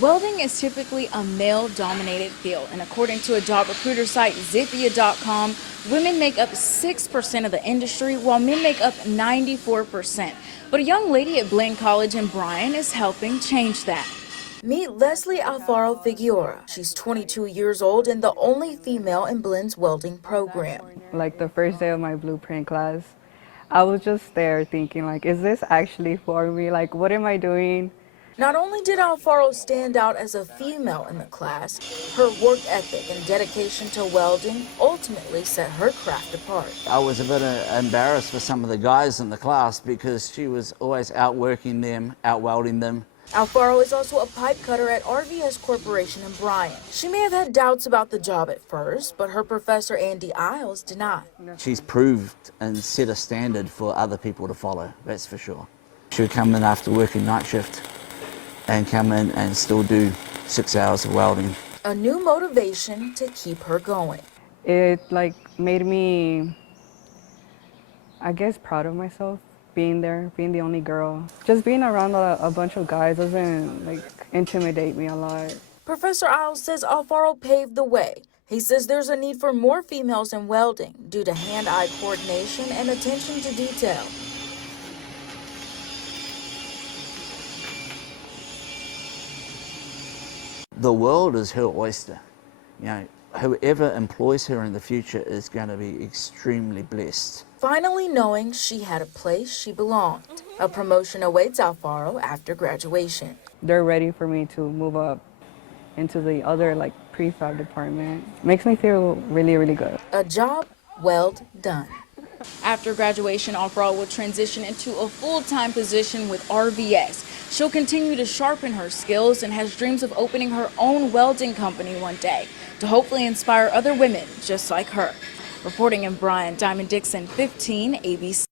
Welding is typically a male-dominated field, and according to a job recruiter site, Zippia.com, women make up 6% of the industry, while men make up 94%. But a young lady at Blinn College in Bryan is helping change that. Meet Leslie Alfaro Figueroa. She's 22 years old and the only female in Blinn's welding program. Like the first day of my blueprint class, I was just there thinking, like, is this actually for me? Like, what am I doing? Not only did Alfaro stand out as a female in the class, her work ethic and dedication to welding ultimately set her craft apart. I was a bit embarrassed for some of the guys in the class because she was always outworking them, outwelding them. Alfaro is also a pipe cutter at RVS Corporation in Bryan. She may have had doubts about the job at first, but her professor, Andy Isles, did not. She's proved and set a standard for other people to follow, that's for sure. She would come in after working night shift and come in and still do 6 hours of welding. A new motivation to keep her going. It made me, I guess, proud of myself, being there, being the only girl. Just being around a bunch of guys doesn't intimidate me a lot. Professor Isles says Alfaro paved the way. He says there's a need for more females in welding due to hand-eye coordination and attention to detail. The world is her oyster. You know, whoever employs her in the future is going to be extremely blessed. Finally knowing she had a place she belonged. A promotion awaits Alfaro after graduation. They're ready for me to move up into the other prefab department. Makes me feel really, really good. A job well done. After graduation, Alfaro will transition into a full-time position with RVS. She'll continue to sharpen her skills and has dreams of opening her own welding company one day to hopefully inspire other women just like her. Reporting in Bryan, Diamond Dixon, 15 ABC.